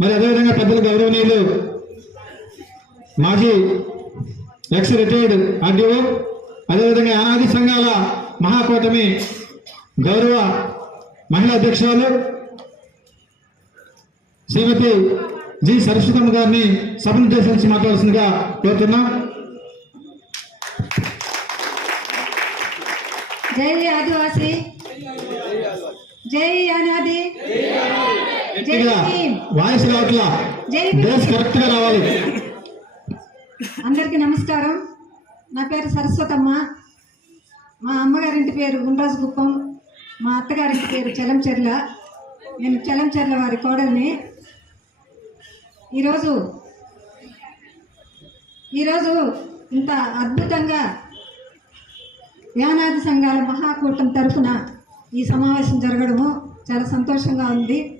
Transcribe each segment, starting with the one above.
మరి అదేవిధంగా పెద్దలు గౌరవనీయులు మాజీ ఎక్స్ రిటైర్డ్ ఆర్డీఓ అదేవిధంగా అనాది సంఘాల మహాకూటమి గౌరవ మహిళా అధ్యక్షురాలు శ్రీమతి జి సరస్వతమ్మ గారిని సభను ఉద్దేశించి మాట్లాడాల్సిందిగా కోరుతున్నాం. జై ఆదివాసి. జై అనాది గట్టిగా. వాయిస్ రావట్లా? కరెక్ట్గా రావాలి. అందరికీ నమస్కారం. నా పేరు సరస్వతమ్మ. మా అమ్మగారింటి పేరు గుండ్రాజు కుప్పం మా అత్తగారింటి పేరు చెలంచెర్ల. నేను చెలంచెర్ల వారి కోడల్ని. ఈరోజు ఈరోజు ఇంత అద్భుతంగా యానాది సంఘాల మహాకూటమి తరఫున ఈ సమావేశం జరగడము చాలా సంతోషంగా ఉంది.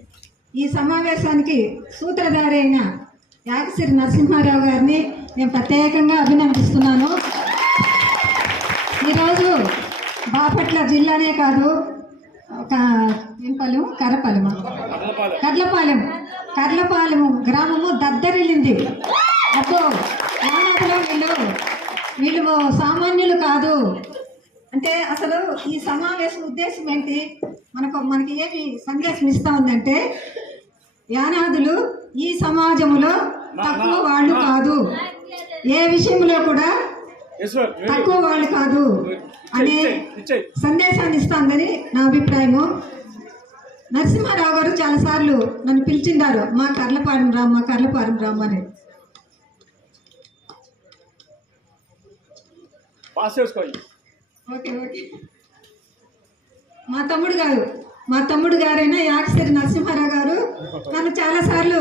ఈ సమావేశానికి సూత్రధారి అయిన యాగసిరి నరసింహారావు గారిని నేను ప్రత్యేకంగా అభినందిస్తున్నాను. ఈరోజు బాపట్ల జిల్లానే కాదు ఒక ఏం కర్రపాలెం. కర్లపాలెం కర్లపాలెం గ్రామము దద్దరిల్లింది. అబ్బో యానాదిలో వీళ్ళు? వీళ్ళు సామాన్యులు కాదు. అంటే అసలు ఈ సమావేశం ఉద్దేశం ఏంటి? మనకు మనకి ఏమి సందేశం ఇస్తా ఉందంటే యానాదులు ఈ సమాజంలో తక్కువ వాళ్ళు కాదు. ఏ విషయంలో కూడా తక్కువ వాళ్ళు కాదు. అనే సందేశాన్ని ఇస్తాందని నా అభిప్రాయము. నరసింహారావు గారు చాలాసార్లు నన్ను పిలిచిండారు మా కర్లపాలెం రామ్ మా కర్లపాలెం రామ్ అని. Okay okay. మా తమ్ముడు గారు మా తమ్ముడు గారైన యాక్సిరి నరసింహారావు గారు నన్ను చాలాసార్లు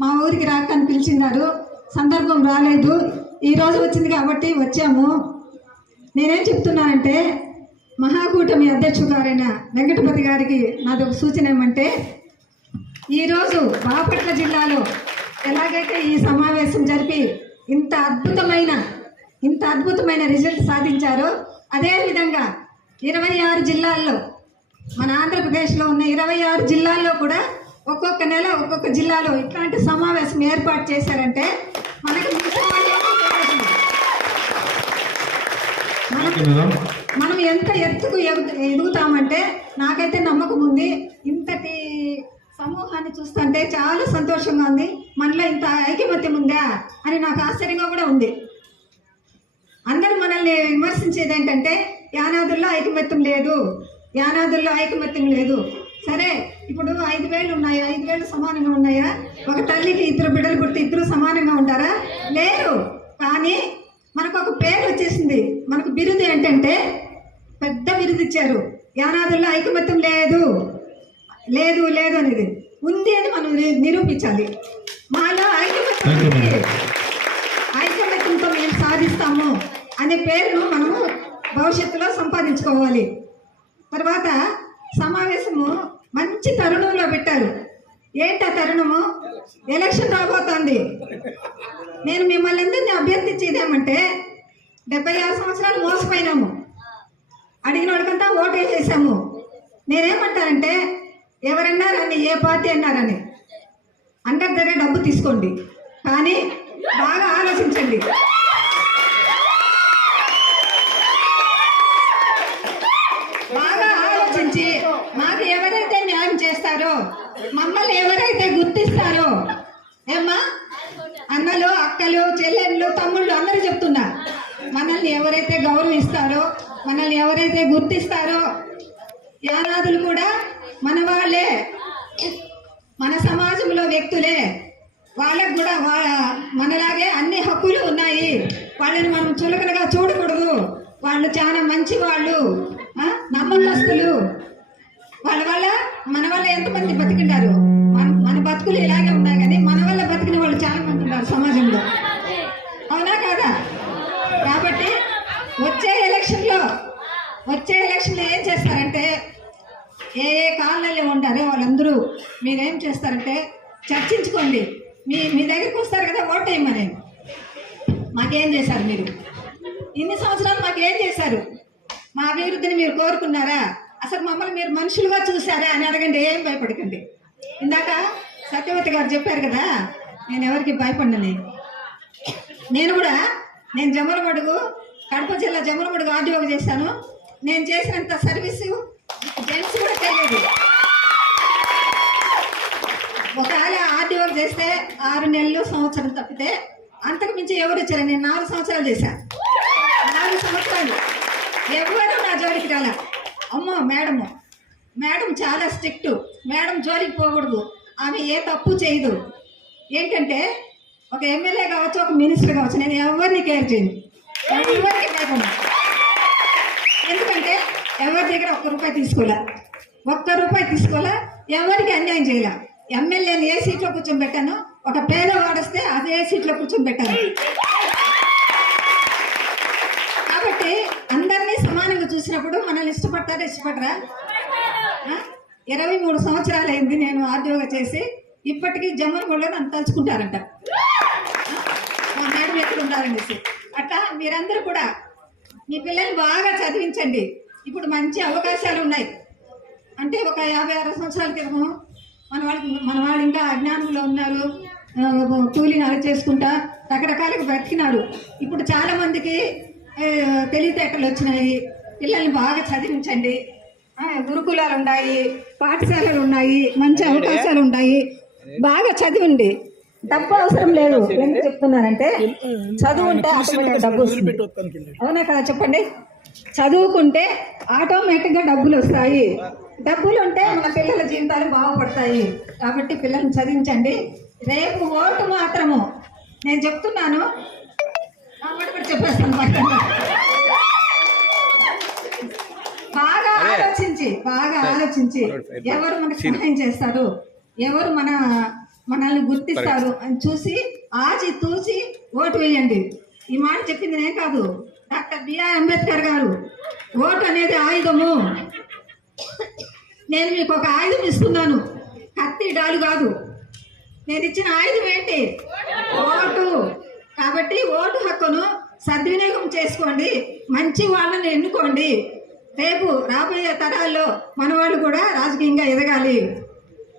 మా ఊరికి రాకని పిలిచినారు. సందర్భం రాలేదు. ఈరోజు వచ్చింది కాబట్టి వచ్చాము. నేనేం చెప్తున్నానంటే మహాకూటమి అధ్యక్షుడు గారైన వెంకటపతి గారికి నాది ఒక సూచన ఏమంటే ఈరోజు బాపట్ల జిల్లాలో ఎలాగైతే ఈ సమావేశం జరిపి ఇంత అద్భుతమైన ఇంత అద్భుతమైన రిజల్ట్ సాధించారో అదేవిధంగా ఇరవై ఆరు జిల్లాల్లో మన ఆంధ్రప్రదేశ్లో ఉన్న ఇరవై ఆరు జిల్లాల్లో కూడా ఒక్కొక్క నెల ఒక్కొక్క జిల్లాలో ఇట్లాంటి సమావేశం ఏర్పాటు చేశారంటే మనకి. మనం ఎంత ఎత్తుకు ఎదుగుతామంటే నాకైతే నమ్మకం ఉంది. ఇంతటి సమూహాన్ని చూస్తుంటే చాలా సంతోషంగా ఉంది. మనలో ఇంత ఐకమత్యం ఉందా అని నాకు ఆశ్చర్యంగా కూడా ఉంది. అందరూ మనల్ని విమర్శించేది ఏంటంటే యానాదుల్లో ఐకమత్యం లేదు. యానాదుల్లో ఐకమత్యం లేదు. సరే ఇప్పుడు ఐదు వేలు ఉన్నాయి. ఐదు వేలు సమానంగా ఉన్నాయా? ఒక తల్లికి ఇద్దరు బిడ్డలు పుడితే ఇద్దరు సమానంగా ఉంటారా? లేరు కానీ మనకు ఒక పేరు వచ్చేసింది. మనకు బిరుదు ఏంటంటే పెద్ద బిరుదు ఇచ్చారు. యానాదుల్లో ఐకమత్యం లేదు. లేదు లేదు అనేది ఉంది అని మనం ని- నిరూపించాలి. మాలో ఐకమత్యం ఐకమత్యంతో మేము సాధిస్తాము అనే పేరును మనము భవిష్యత్తులో సంపాదించుకోవాలి. తర్వాత సమావేశము మంచి తరుణంలో పెట్టారు. ఏంటి ఆ తరుణము? ఎలక్షన్ రాబోతోంది. నేను మిమ్మల్ని ఎందుకు అభ్యర్థించేదేమంటే డెబ్బై ఆరు సంవత్సరాలు మోసపోయినాము. అడిగిన వాళ్ళకంతా ఓటేసేసాము నేనేమంటానంటే ఎవరన్నారని ఏ పార్టీ అన్నారని అందరి దగ్గర డబ్బు తీసుకోండి. కానీ బాగా ఆలోచించండి బాగా ఆలోచించి మాకు ఎవరైతే న్యాయం చేస్తారో మమ్మల్ని ఎవరైతే గుర్తిస్తారో? ఏమ్మా? అన్నలు అక్కలు చెల్లెళ్ళు తమ్ముళ్ళు అందరూ చెప్తున్నా. మనల్ని ఎవరైతే గౌరవిస్తారో మనల్ని ఎవరైతే గుర్తిస్తారో యానాదులు కూడా మన వాళ్ళే. మన సమాజంలో వ్యక్తులే. వాళ్ళకు కూడా వాళ్ళ మనలాగే అన్ని హక్కులు ఉన్నాయి. వాళ్ళని మనం చులకనగా చూడకూడదు. వాళ్ళు చాలా మంచి వాళ్ళు. నమ్మకస్తులు. వాళ్ళ వల్ల మన వల్ల ఎంతమంది బతికింటారు బతుకులు ఇలాగే ఉన్నాయి కానీ మన వల్ల బతికిన వాళ్ళు చాలా మంది ఉన్నారు సమాజంలో. అవునా కాదా? కాబట్టి వచ్చే ఎలక్షన్లో వచ్చే ఎలక్షన్లో ఏం చేస్తారంటే ఏ ఏ కాలనీలో ఉంటారో వాళ్ళందరూ మీరేం చేస్తారంటే చర్చించుకోండి. మీ మీ దగ్గరికి వస్తారు కదా ఓట్ వేయమని. మాకేం చేశారు మీరు? ఇన్ని సంవత్సరాలు మాకేం చేశారు? మా అభివృద్ధిని మీరు కోరుకున్నారా? అసలు మమ్మల్ని మీరు మనుషులుగా చూసారా అని అడగండి ఏం భయపడకండి. ఇందాక సత్యవతి గారు చెప్పారు కదా నేను ఎవరికి భయపడినని. నేను కూడా నేను జమలమడుగు కడప జిల్లా జమలమడుగు ఆర్డీఓగా చేశాను. నేను చేసినంత సర్వీసు జెంట్స్ కూడా చేయలేదు. ఒకవేళ ఆర్డీఓకి చేస్తే ఆరు నెలలు సంవత్సరం తప్పితే అంతకు మించి ఎవరు ఇచ్చారు? నేను నాలుగు సంవత్సరాలు చేశాను నాలుగు సంవత్సరాలు. ఎవరు నా జోలికి రాల? అమ్మో మేడము. మేడం చాలా స్ట్రిక్ట్. మేడం జోలికి పోకూడదు. ఆమె ఏ తప్పు చేయదు. ఏంటంటే ఒక ఎమ్మెల్యే కావచ్చు ఒక మినిస్టర్ కావచ్చు నేను ఎవరిని కేర్ చేయను. ఎవరికి లేకుండా. ఎందుకంటే ఎవరి దగ్గర ఒక్క రూపాయి తీసుకోలే. ఒక్క రూపాయి తీసుకోలే ఎవరికి అన్యాయం చేయలే. ఎమ్మెల్యేని ఏ సీట్లో కూర్చోబెట్టాను ఒక పేదవాడు వస్తే అదే సీట్లో కూర్చోబెట్టాను కాబట్టి అందరినీ సమానంగా చూసినప్పుడు మనల్ని ఇష్టపడతారా ఇష్టపడరా? ఇరవై మూడు సంవత్సరాలు అయింది నేను ఆర్యోగ చేసి ఇప్పటికీ జమ్మలగూడలో నన్ను తలుచుకుంటారంట. మా మేడం ఎక్కడ ఉండాలనేసి అట్లా మీరందరూ కూడా మీ పిల్లల్ని బాగా చదివించండి. ఇప్పుడు మంచి అవకాశాలు ఉన్నాయి. అంటే ఒక యాభై అరవై సంవత్సరాల క్రితం మన వాళ్ళకి మన వాళ్ళు ఇంకా అజ్ఞానంలో ఉన్నారు. కూలీని అలా చేసుకుంటా రకరకాలుగా బ్రతికినారు ఇప్పుడు చాలామందికి తెలివితేటలు వచ్చినాయి. పిల్లల్ని బాగా చదివించండి. గురుకులాలు ఉన్నాయి పాఠశాలలు ఉన్నాయి మంచి అవకాశాలు ఉన్నాయి బాగా చదివండి. డబ్బు అవసరం లేదు. ఎందుకు చెప్తున్నానంటే చదువు ఉంటే ఆటోమేటిక్గా డబ్బు వస్తుంది అవునా కదా చెప్పండి. చదువుకుంటే ఆటోమేటిక్గా డబ్బులు వస్తాయి. డబ్బులు ఉంటే మన పిల్లల జీవితాలు బాగుపడతాయి. కాబట్టి పిల్లల్ని చదివించండి. రేపు ఓటు మాత్రము. నేను చెప్తున్నాను ఆ మాట కూడా చెప్పేస్తాను పక్కన. బాగా ఆలోచించి బాగా ఆలోచించి ఎవరు మనకు సహాయం చేస్తారు? ఎవరు మన మనల్ని గుర్తిస్తారు? అని చూసి ఆచి తూచి ఓటు వేయండి. ఈ మాట చెప్పింది నేను కాదు. డాక్టర్ బిఆర్ అంబేద్కర్ గారు ఓటు అనేది ఆయుధము. నేను మీకు ఒక ఆయుధం ఇస్తున్నాను. కత్తి డాలు కాదు. నేను ఇచ్చిన ఆయుధం ఏంటి? ఓటు. కాబట్టి ఓటు హక్కును సద్వినియోగం చేసుకోండి. మంచి వాళ్ళని ఎన్నుకోండి. రేపు రాబోయే తరాల్లో మన వాళ్ళు కూడా రాజకీయంగా ఎదగాలి.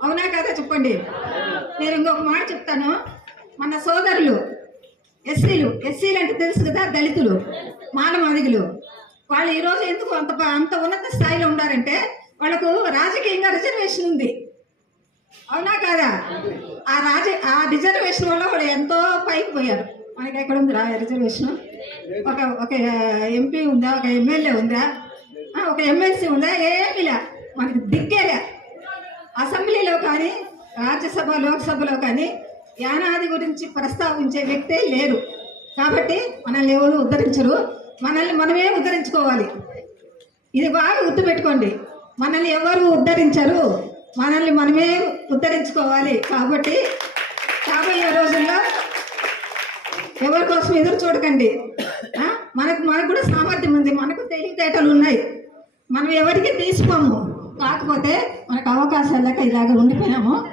అవునా కదా చెప్పండి? నేను ఇంకొక మాట చెప్తాను. మన సోదరులు ఎస్సీలు ఎస్సీలు అంటే తెలుసు కదా దళితులు మానవాదిగులు. వాళ్ళు ఈరోజు ఎందుకు అంత అంత ఉన్నత స్థాయిలో ఉన్నారంటే వాళ్ళకు రాజకీయంగా రిజర్వేషన్ ఉంది. అవునా కాదా? ఆ రాజ ఆ రిజర్వేషన్ వల్ల వాళ్ళు ఎంతో పైకి పోయారు. మనకి ఎక్కడ ఉంది? రా రిజర్వేషన్ ఒక ఒక ఎంపీ ఉందా? ఒక ఎమ్మెల్యే ఉందా? ఒక ఎమ్మెల్సీ ఉందా? ఏమిలా మనకి దిగ్గేలే అసెంబ్లీలో కానీ రాజ్యసభ లోక్సభలో కానీ యానాది గురించి ప్రస్తావించే వ్యక్తే లేరు. కాబట్టి మనల్ని ఎవరు ఉద్ధరించరు. మనల్ని మనమే ఉద్ధరించుకోవాలి. ఇది బాగా గుర్తుపెట్టుకోండి. మనల్ని ఎవరు ఉద్ధరించరు? మనల్ని మనమే ఉద్ధరించుకోవాలి. కాబట్టి రాబోయే రోజుల్లో ఎవరి కోసం ఎదురు చూడకండి. మనకు మనకు కూడా సామర్థ్యం ఉంది. మనకు తెలివితేటలు ఉన్నాయి. మనం ఎవరికి తీసుకోము. కాకపోతే మనకు అవకాశాలు లేక ఇలాగ ఉండిపోయాము.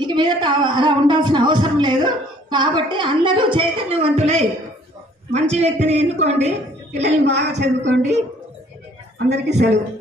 ఇక మీద అలా ఉండాల్సిన అవసరం లేదు. కాబట్టి అందరూ చైతన్యవంతులై మంచి వ్యక్తిని ఎన్నుకోండి పిల్లల్ని బాగా చదువుకోండి. అందరికీ సెలవు.